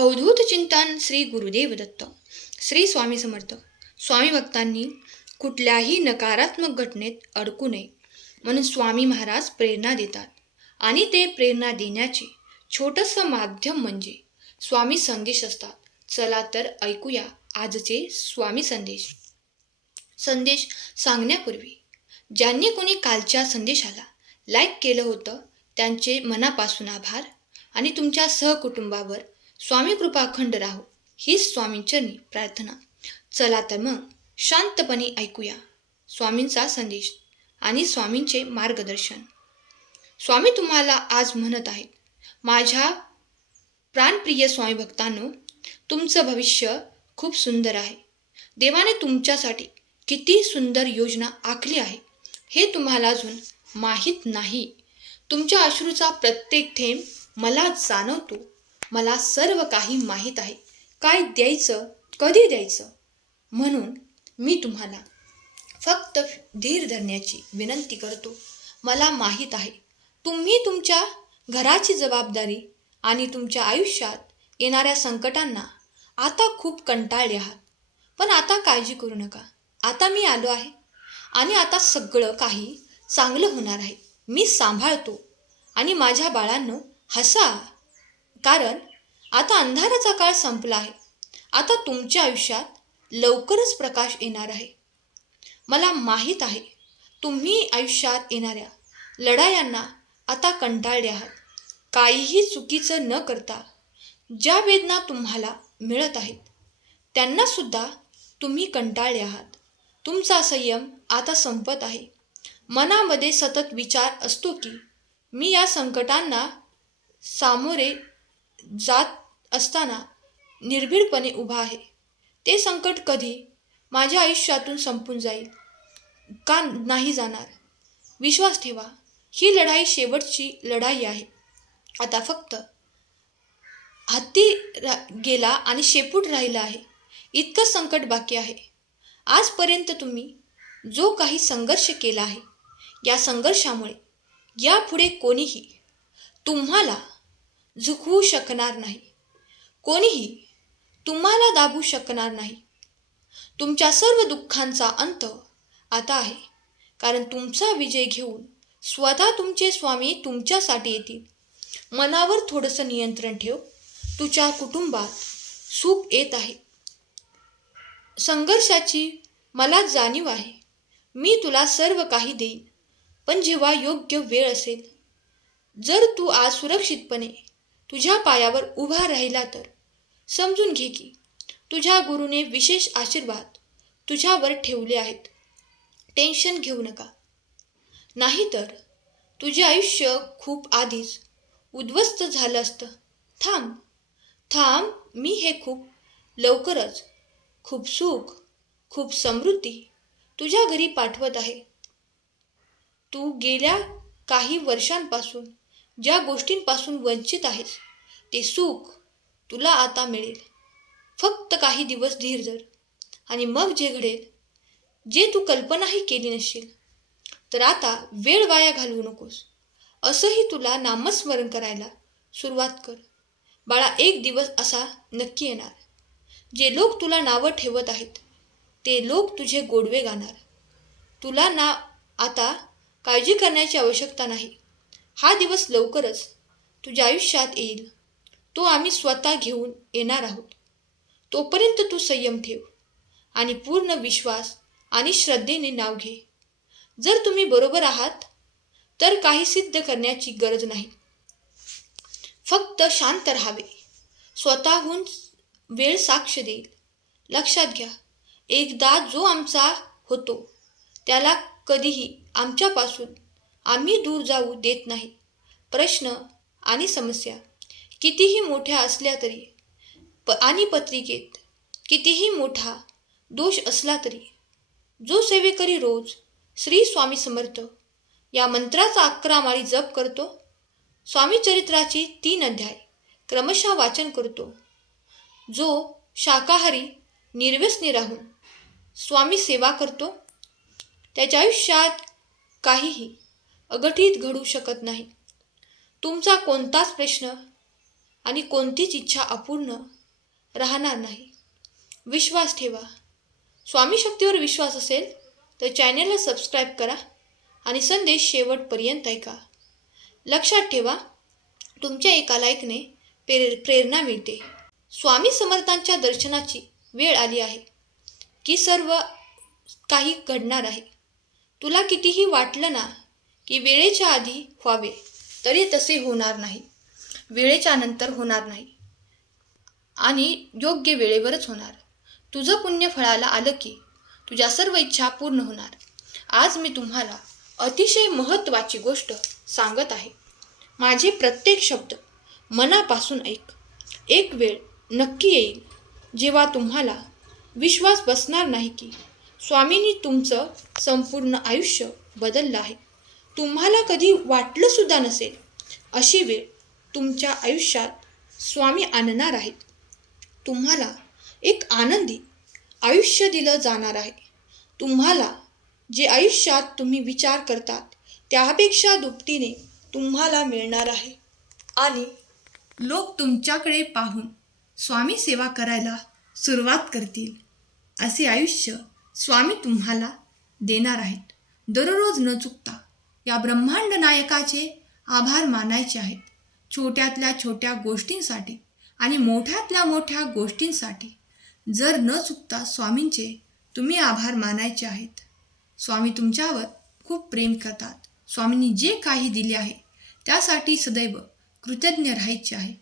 अवधूत चिंतन श्री गुरुदेव दत्त. श्री स्वामी समर्थ. स्वामी भक्तांनी कुठल्याही नकारात्मक घटनेत अडकू नये म्हणून स्वामी महाराज प्रेरणा देतात. आणि ते प्रेरणा देण्याचे छोटंसं माध्यम म्हणजे स्वामी संदेश असतात. चला तर ऐकूया आजचे स्वामी संदेश. संदेश सांगण्यापूर्वी ज्यांनी कोणी कालच्या संदेशाला लाईक केलं होतं त्यांचे मनापासून आभार. आणि तुमच्या सहकुटुंबावर स्वामी कृपा अखंड राहो हीच स्वामींचरणी प्रार्थना. चला तर मग शांतपणे ऐकूया स्वामींचा संदेश आणि स्वामींचे मार्गदर्शन. स्वामी तुम्हाला आज म्हणत आहेत, माझ्या प्राणप्रिय स्वामी भक्तांनो, तुमचं भविष्य खूप सुंदर आहे. देवाने तुमच्यासाठी किती सुंदर योजना आखली आहे हे तुम्हाला अजून माहीत नाही. तुमच्या अश्रूचा प्रत्येक थेंब मला जाणवतो. मला सर्व काही माहीत आहे, काय द्यायचं, कधी द्यायचं. म्हणून मी तुम्हाला फक्त धीर धरण्याची विनंती करतो. मला माहीत आहे तुम्ही तुमच्या घराची जबाबदारी आणि तुमच्या आयुष्यात येणाऱ्या संकटांना आता खूप कंटाळले आहात. पण आता काळजी करू नका. आता मी आलो आहे आणि आता सगळं काही चांगलं होणार आहे. मी सांभाळतो. आणि माझ्या बाळांनो, हसा, कारण आता अंधाराचा काळ संपला आहे. आता तुमच्या आयुष्यात लवकरच प्रकाश येणार आहे. मला माहीत आहे तुम्ही आयुष्यात येणाऱ्या लढायांना आता कंटाळले आहात. काहीही चुकीचं न करता ज्या वेदना तुम्हाला मिळत आहेत त्यांनासुद्धा तुम्ही कंटाळले आहात. तुमचा संयम आता संपत आहे. मनामध्ये सतत विचार असतो की मी या संकटांना सामोरे जात असताना निर्भीडपणे उभा आहे. ते संकट कधी माझ्या आयुष्यातून संपून जाईल का नाही जाणार. विश्वास ठेवा, ही लढाई शेवटची लढाई आहे. आता फक्त हत्ती गेला आणि शेपूट राहिला आहे इतकं संकट बाकी आहे. आजपर्यंत तुम्ही जो काही संघर्ष केला आहे या संघर्षामुळे यापुढे कोणीही तुम्हाला झुकवू शकणार नाही. कोणीही तुम्हाला दाबू शकणार नाही. तुमच्या सर्व दुःखांचा अंत आता आहे, कारण तुमचा विजय घेऊन स्वतः तुमचे स्वामी तुमच्यासाठी येतील. मनावर थोडंसं नियंत्रण ठेव. तुझ्या कुटुंबात सुख येत आहे. संघर्षाची मला जाणीव आहे. मी तुला सर्व काही देईन, पण जेव्हा योग्य वेळ असेल. जर तू आज सुरक्षितपणे तुझ्या पायावर उभा राहिला तर समजून घे की तुझ्या गुरुने विशेष आशीर्वाद तुझ्यावर ठेवले आहेत. टेन्शन घेऊ नका, नाहीतर तुझे आयुष्य खूप आधीच उद्ध्वस्त झालं असतं. थांब थांब, मी हे खूप लवकरच खूप सुख, खूप समृद्धी तुझ्या घरी पाठवत आहे. तू गेल्या काही वर्षांपासून ज्या गोष्टींपासून वंचित आहेस ते सुख तुला आता मिळेल. फक्त काही दिवस धीर धर आणि मग जे घडेल, जे तू कल्पनाही केली नसशील. तर आता वेळ वाया घालवू नकोस. असंही तुला नामस्मरण करायला सुरुवात कर. बाळा, एक दिवस असा नक्की येणार जे लोक तुला नावं ठेवत आहेत ते लोक तुझे गोडवे गाणार. तुला ना आता काळजी करण्याची आवश्यकता नाही. हा दिवस लवकरच तुझ्या आयुष्यात येईल. तो आम्ही स्वतः घेऊन येणार आहोत. तोपर्यंत तू संयम ठेव आणि पूर्ण विश्वास आणि श्रद्धेने नाव घे. जर तुम्ही बरोबर आहात तर काही सिद्ध करण्याची गरज नाही. फक्त शांत राहावे. स्वतःहून वेळ साक्ष देईल. लक्षात घ्या, एकदा जो आमचा होतो त्याला कधीही आमच्यापासून आम्ही दूर जाऊ देत नाही. प्रश्न आणि समस्या कितीही मोठ्या असल्या तरी आणि पत्रिकेत कितीही मोठा दोष असला तरी जो सेवेकरी रोज श्री स्वामी समर्थ या मंत्राचा 11 माळी जप करतो, स्वामी चरित्राची 3 अध्याय क्रमशः वाचन करतो, जो शाकाहारी निर्व्यसनी राहून स्वामी सेवा करतो, त्याच्या आयुष्यात काहीही अघटित घडू शकत नाही. तुमचा कोणताच प्रश्न आणि कोणतीच इच्छा अपूर्ण राहणार नाही. विश्वास ठेवा. स्वामी शक्तीवर विश्वास असेल तर चॅनेलला सबस्क्राईब करा आणि संदेश शेवटपर्यंत ऐका. लक्षात ठेवा, तुमच्या एका लाईकने प्रेरणा मिळते. स्वामी समर्थांच्या दर्शनाची वेळ आली आहे की सर्व काही घडणार आहे. तुला कितीही वाटलं ना की वेळेच्या आधी व्हावे, तरी तसे होणार नाही. वेळेच्या नंतर होणार नाही आणि योग्य वेळेवरच होणार. तुझं पुण्य फळाला आलं की तुझ्या सर्व इच्छा पूर्ण होणार. आज मी तुम्हाला अतिशय महत्त्वाची गोष्ट सांगत आहे. माझे प्रत्येक शब्द मनापासून ऐक. एक वेळ नक्की येईल जेव्हा तुम्हाला विश्वास बसणार नाही की स्वामींनी तुमचं संपूर्ण आयुष्य बदललं आहे. तुम्हाला कधी वाटलं सुद्धा नसेल अशी वेळ तुमच्या आयुष्यात स्वामी आणणार आहेत. तुम्हाला एक आनंदी आयुष्य दिलं जाणार आहे. तुम्हाला जे आयुष्यात तुम्ही विचार करतात त्यापेक्षा दुपटीने तुम्हाला मिळणार आहे आणि लोक तुमच्याकडे पाहून स्वामी सेवा करायला सुरुवात करतील. असे आयुष्य स्वामी तुम्हाला देणार आहेत. दररोज न चुकता या ब्रह्मांड नायकाचे आभार मानायचे आहेत. छोट्यातल्या छोट्या गोष्टींसाठी आणि मोठ्यातल्या मोठ्या गोष्टींसाठी जर न चुकता स्वामींचे तुम्ही आभार मानायचे आहेत. स्वामी तुमच्यावर खूप प्रेम करतात. स्वामींनी जे काही दिले आहे त्यासाठी सदैव कृतज्ञ राहायचे आहे.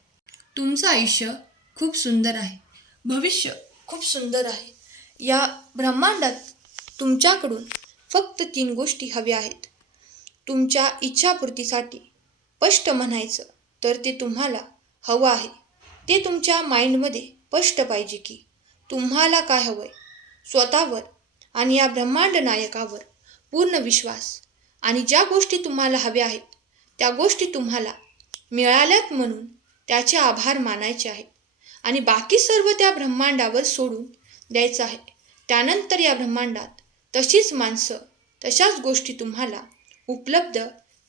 तुमचं आयुष्य खूप सुंदर आहे. भविष्य खूप सुंदर आहे. या ब्रह्मांडात तुमच्याकडून फक्त 3 गोष्टी हव्या आहेत. तुमच्या इच्छापूर्तीसाठी स्पष्ट म्हणायचं तर ते तुम्हाला हवं आहे. ते तुमच्या माइंडमध्ये स्पष्ट पाहिजे की तुम्हाला काय हवंय. स्वतःवर आणि या ब्रह्मांड नायकावर पूर्ण विश्वास आणि ज्या गोष्टी तुम्हाला हव्या आहेत त्या गोष्टी तुम्हाला मिळाल्यात म्हणून त्याचे आभार मानायचे आहेत आणि बाकी सर्व त्या ब्रह्मांडावर सोडून द्यायचं आहे. त्यानंतर या ब्रह्मांडात तशीच माणसं, तशाच गोष्टी तुम्हाला उपलब्ध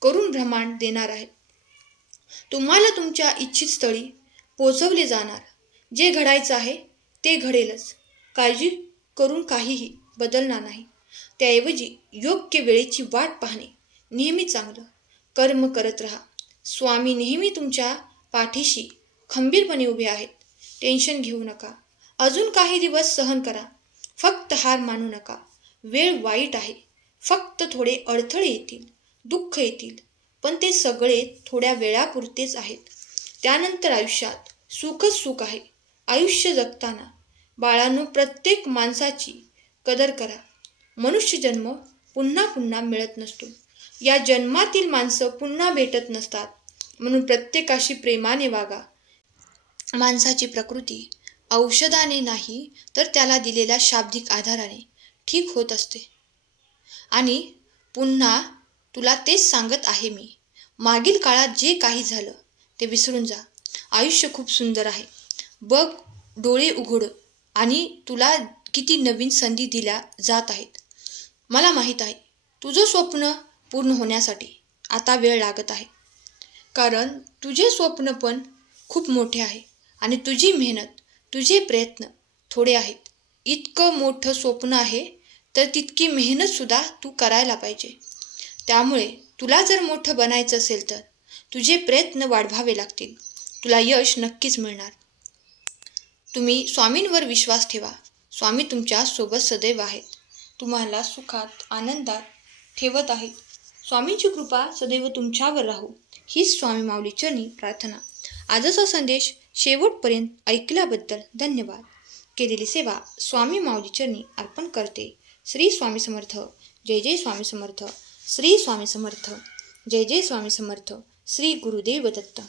करून ब्रह्मांड देणार आहे. तुम्हाला तुमच्या इच्छित स्थळी पोचवले जाणार. जे घडायचं आहे ते घडेलच. काळजी करून काहीही बदलणार नाही. त्याऐवजी योग्य वेळेची वाट पाहणे नेहमी चांगलं. कर्म करत राहा. स्वामी नेहमी तुमच्या पाठीशी खंबीरपणे उभे आहेत. टेन्शन घेऊ नका. अजून काही दिवस सहन करा. फक्त हार मानू नका. वेळ वाईट आहे. फक्त थोडे अडथळे येतील, दुःख येतील, पण ते सगळे थोड्या वेळापुरतेच आहेत. त्यानंतर आयुष्यात सुखच सुख आहे. आयुष्य जगताना बाळांनो, प्रत्येक माणसाची कदर करा. मनुष्य जन्म पुन्हा पुन्हा मिळत नसतो. या जन्मातील माणसं पुन्हा भेटत नसतात. म्हणून प्रत्येकाशी प्रेमाने वागा. माणसाची प्रकृती औषधाने नाही तर त्याला दिलेल्या शाब्दिक आधाराने ठीक होत असते. आणि पुन्हा तुला तेच सांगत आहे मी, मागील काळात जे काही झालं ते विसरून जा. आयुष्य खूप सुंदर आहे. बघ, डोळे उघड आणि तुला किती नवीन संधी दिल्या जात आहेत. मला माहीत आहे तुझं स्वप्न पूर्ण होण्यासाठी आता वेळ लागत आहे. कारण तुझे स्वप्न पण खूप मोठे आहे आणि तुझी मेहनत, तुझे प्रयत्न थोडे आहेत. इतकं मोठं स्वप्न आहे तर तितकी मेहनतसुद्धा तू करायला पाहिजे. त्यामुळे तुला जर मोठं बनायचं असेल तर तुझे प्रयत्न वाढवावे लागतील. तुला यश नक्कीच मिळणार. तुम्ही स्वामींवर विश्वास ठेवा. स्वामी तुमच्या सोबत सदैव आहेत. तुम्हाला सुखात, आनंदात ठेवत आहेत. स्वामींची कृपा सदैव तुमच्यावर राहू हीच स्वामी माऊली चरणी प्रार्थना. आजचा संदेश शेवटपर्यंत ऐकल्याबद्दल धन्यवाद. केलेली सेवा स्वामी माऊली चरणी अर्पण करते. श्री स्वामी समर्थ. जय जय स्वामी समर्थ. श्री स्वामी समर्थ. जय जय स्वामी समर्थ. श्री गुरुदेव दत्त.